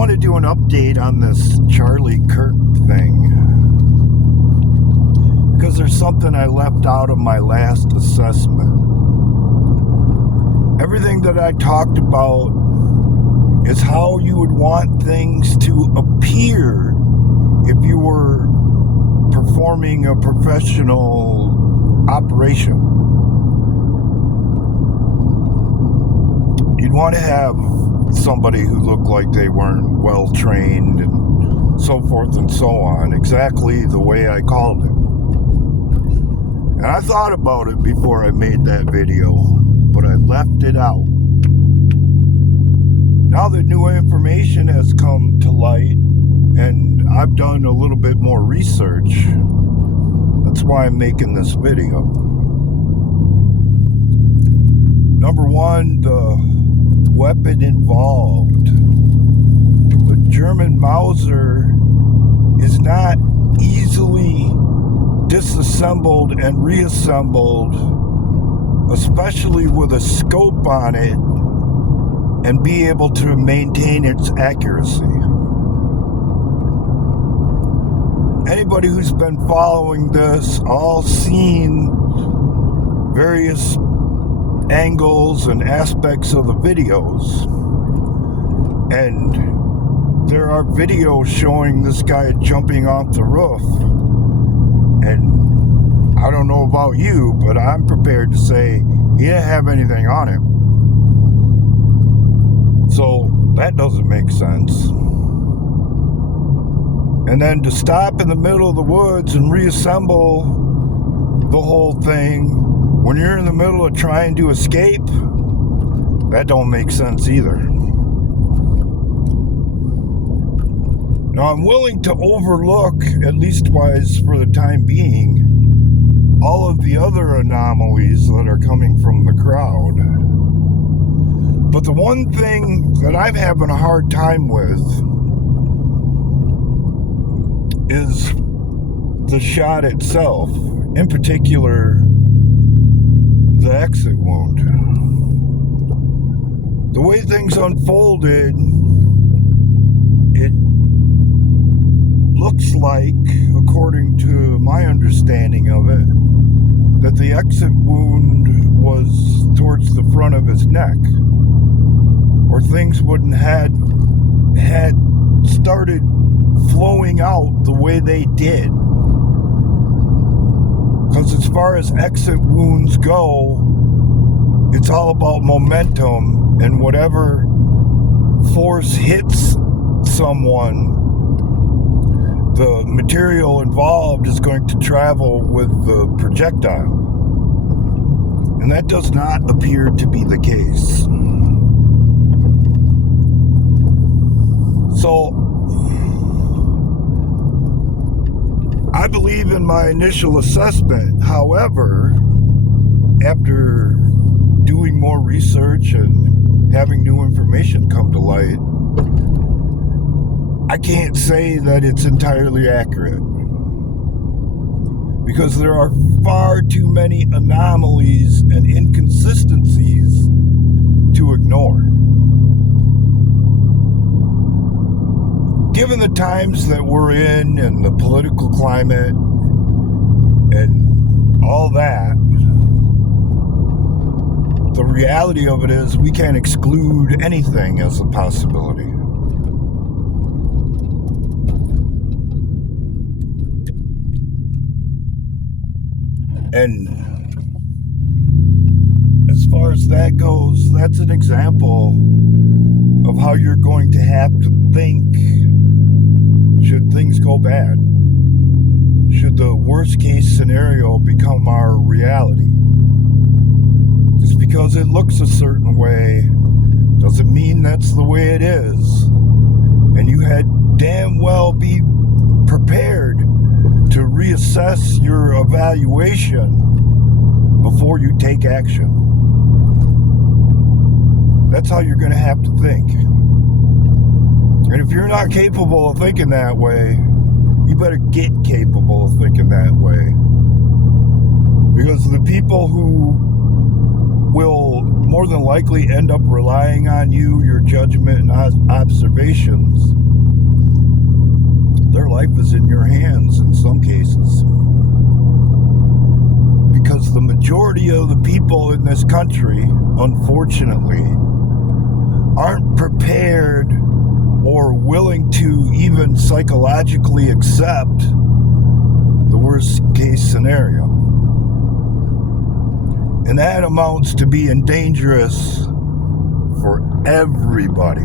want to do an update on this Charlie Kirk thing because there's something I left out of my last assessment. Everything that I talked about is how you would want things to appear if you were performing a professional operation. You'd want to have somebody who looked like they weren't well trained and so forth and so on, exactly the way I called it. And I thought about it before I made that video, but I left it out. Now that new information has come to light and I've done a little bit more research, that's why I'm making this video. Number one, the weapon involved. The German Mauser is not easily disassembled and reassembled, especially with a scope on it, and be able to maintain its accuracy. Anybody who's been following this, all seen various angles and aspects of the videos, and there are videos showing this guy jumping off the roof, and I don't know about you, but I'm prepared to say he didn't have anything on him. So that doesn't make sense. And then to stop in the middle of the woods and reassemble the whole thing when you're in the middle of trying to escape, that don't make sense either. Now, I'm willing to overlook, at least wise for the time being, all of the other anomalies that are coming from the crowd. But the one thing that I'm having a hard time with is the shot itself, in particular, the exit wound. The way things unfolded, it looks like, according to my understanding of it, that the exit wound was towards the front of his neck, or things wouldn't had started flowing out the way they did. Because as far as exit wounds go, it's all about momentum, and whatever force hits someone, the material involved is going to travel with the projectile. And that does not appear to be the case. So, I believe in my initial assessment. However, after doing more research and having new information come to light, I can't say that it's entirely accurate, because there are far too many anomalies and inconsistencies to ignore. Given the times that we're in and the political climate and all that, the reality of it is we can't exclude anything as a possibility. And as far as that goes, that's an example of how you're going to have to think should things go bad. Should the worst case scenario become our reality. Just because it looks a certain way doesn't mean that's the way it is. And you had damn well be prepared to reassess your evaluation before you take action. That's how you're going to have to think. And if you're not capable of thinking that way, you better get capable of thinking that way. Because the people who will more than likely end up relying on you, your judgment, and observations. Their life is in your hands in some cases. Because the majority of the people in this country, unfortunately, aren't prepared or willing to even psychologically accept the worst case scenario. And that amounts to being dangerous for everybody.